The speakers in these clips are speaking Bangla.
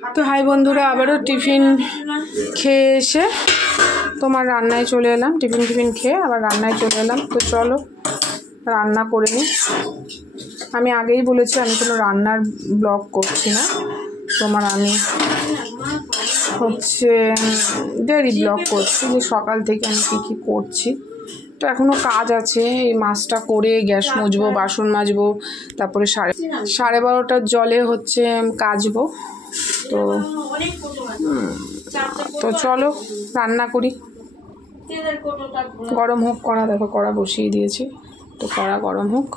তো হাই বন্ধুরা, আবারও টিফিন খেয়ে এসে তোমার রান্নায় চলে এলাম। টিফিন খেয়ে আবার রান্নায় চলে এলাম। তো চলো রান্না করে নিই। আমি আগেই বলেছি আমি কোনো রান্নার ব্লগ করছি না তোমার, আমি হচ্ছে ডেইলি ব্লগ করছি যে সকাল থেকে আমি কী করছি। তো এখনও কাজ আছে, এই মাছটা করে গ্যাস মুছবো, বাসন মাজবো, তারপরে 12:30টার জলে হচ্ছে কাচবো। তো চলো রান্না করি। গরম হোক কড়া, দেখো কড়া বসিয়ে দিয়েছি, তো কড়া গরম হোক।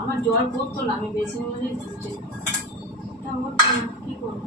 আমার জল পড়তো না, আমি বেশি মধ্যে ঘুরছে কি করবো।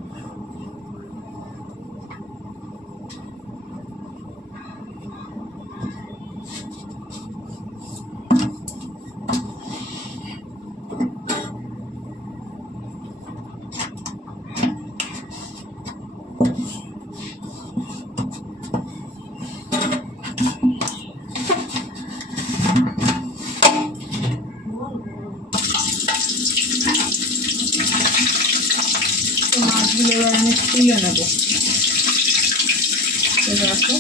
মাছগুলো এবার আমি তুলে নেব। দেখো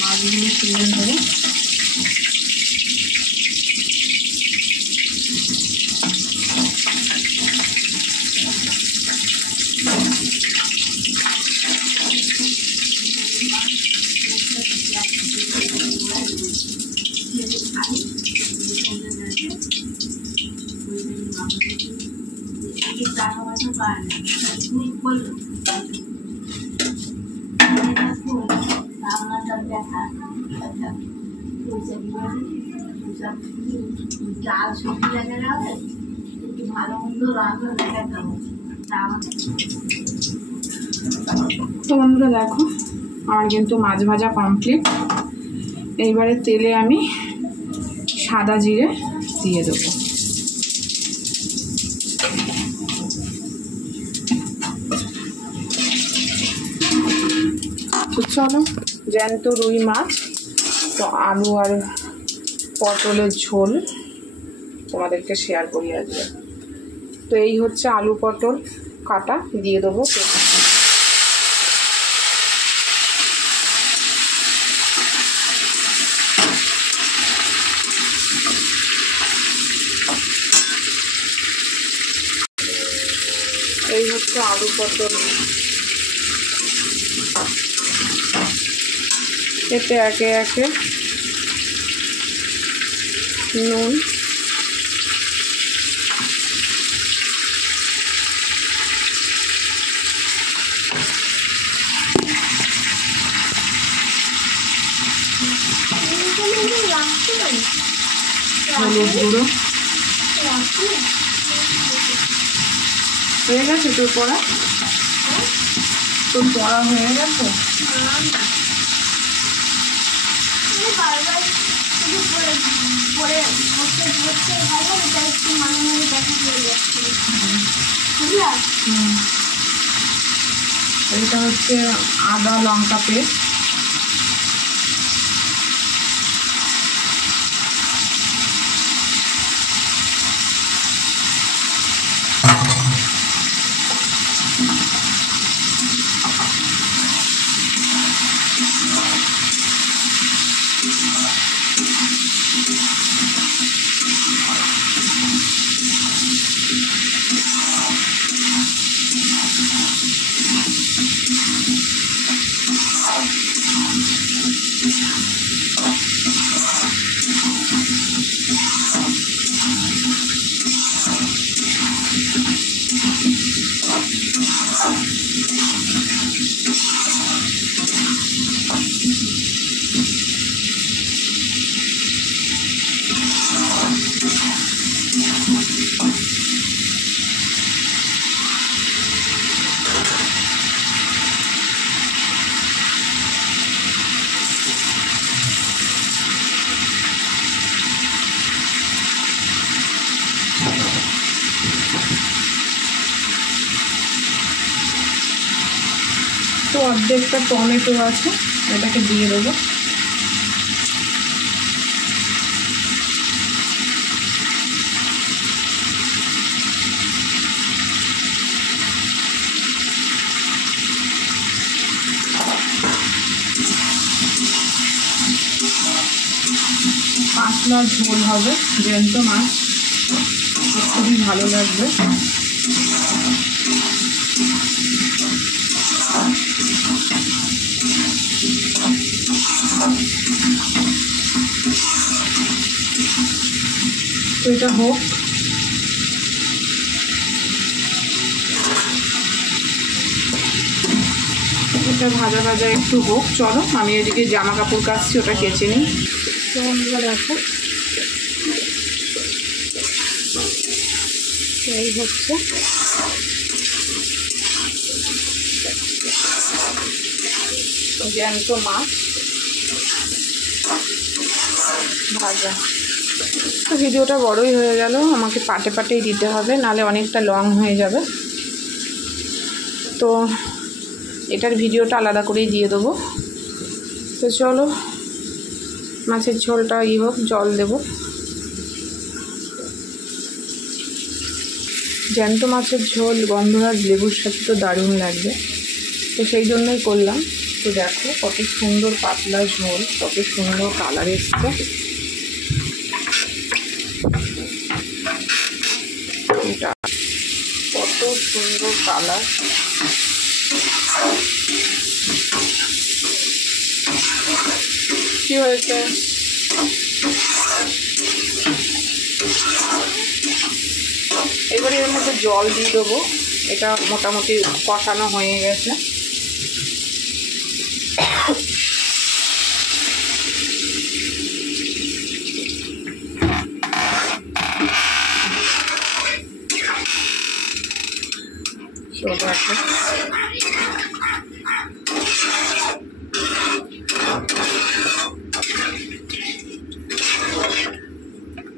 মাছগুলো তুলে নেব। ডাল সবজি জায়গায় হবে একটু ভালো মন্দ রান্না দেখাবো। তো বন্ধুরা দেখো আমার কিন্তু মাছ ভাজা কমপ্লিট। এইবারে তেলে আমি সাদা জিরে দিয়ে দেবো। তো চলো, জ্যান্ত রুই মাছ, তো আলু আর পটলের ঝোল তোমাদেরকে শেয়ার করি আজকে। তো এই হচ্ছে আলু পটল কাটা, দিয়ে দেবো। এই হচ্ছে আলু পটল, এতে একে একে নুন, হলুদ গুঁড়ো হয়ে গেছে। তোর পড়া হয়ে গেছে। এটা হচ্ছে আদা লঙ্কা পেস্ট, তো অর্ধেকটা টমেটো আছে, এটাকে দিয়ে দেবো। পাতলা ঝোল হবে, জ্যান্ত মাছ, খুবই ভালো লাগবে। তো এটা হোক, এটা ভাজা ভাজা একটু হোক। চলো আমি এদিকে জামা কাপড় কাচ্ছি, ওটা কেচে নিই। তো বন্ধুরা দেখো এই হচ্ছে জ্যান্ত মাছ ভাজা। তো ভিডিওটা বড়ই হয়ে গেল, আমাকে পাটে পাটেই দিতে হবে, নালে অনেকটা লং হয়ে যাবে। তো এটার ভিডিওটা আলাদা করেই দিয়ে দেবো। তো চলো মাছের ঝোলটা হোক, জল দেব। জ্যান্ত মাছের ঝোল বন্ধুরা লেবুর সাথে তো দারুণ লাগবে, তো সেই জন্যই করলাম। তো দেখো কত সুন্দর পাতলা ঝোল, কত সুন্দর কালার এসছে। এটা কত সুন্দর কালার। কি হয়েছে? এবারে এর মধ্যে জল দিয়ে দেবো। এটা মোটামুটি কষানো হয়ে গেছে।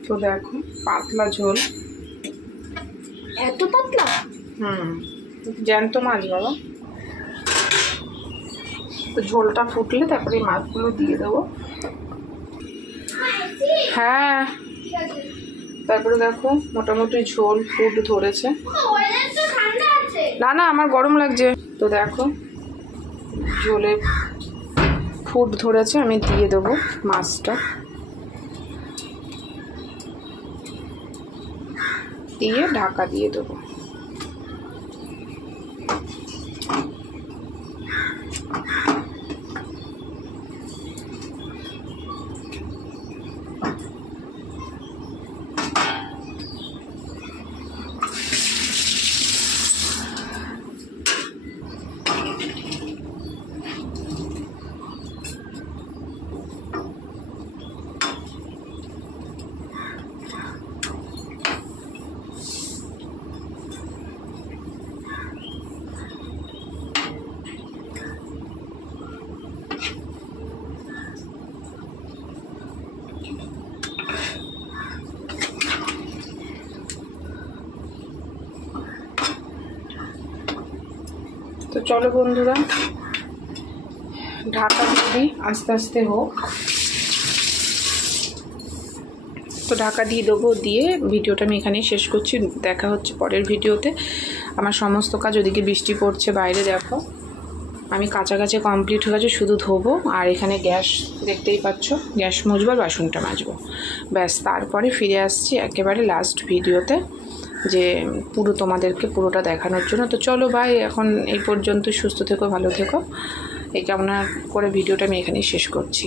তো দেখো পাতলা ঝোল, এত পাতলা? জ্যান্ত মাছ বাবা। তো ঝোলটা ফুটলে তারপরে মাছগুলো দিয়ে দেবো। হ্যাঁ, তারপরে দেখো মোটামুটি ঝোল ফুট ধরেছে। না না আমার গরম লাগছে। তো দেখো ঝোলে ফুট ধরেছে, আমি দিয়ে দেবো মাছটা, দিয়ে ঢাকা দিয়ে দেবো। তো চলো বন্ধুরা ঢাকা দিয়ে দিই, আস্তে আস্তে হোক। তো ঢাকা দিয়ে দেবো, দিয়ে ভিডিওটা আমি এখানেই শেষ করছি। দেখা হচ্ছে পরের ভিডিওতে। আমার সমস্ত কাজ, ওদিকে বৃষ্টি পড়ছে বাইরে, দেখো আমি কাছাকাছি কমপ্লিট হয়ে গেছে, শুধু ধোবো। আর এখানে গ্যাস দেখতেই পাচ্ছ, গ্যাস মুছবো আর বাসনটা মাজবো, ব্যাস। তারপরে ফিরে আসছি একেবারে লাস্ট ভিডিওতে, যে পুরো তোমাদেরকে পুরোটা দেখানোর জন্য। তো চলো বাই, এখন এই পর্যন্ত। সুস্থ থেকো, ভালো থেকো, এই কামনা করে ভিডিওটা আমি এখানেই শেষ করছি।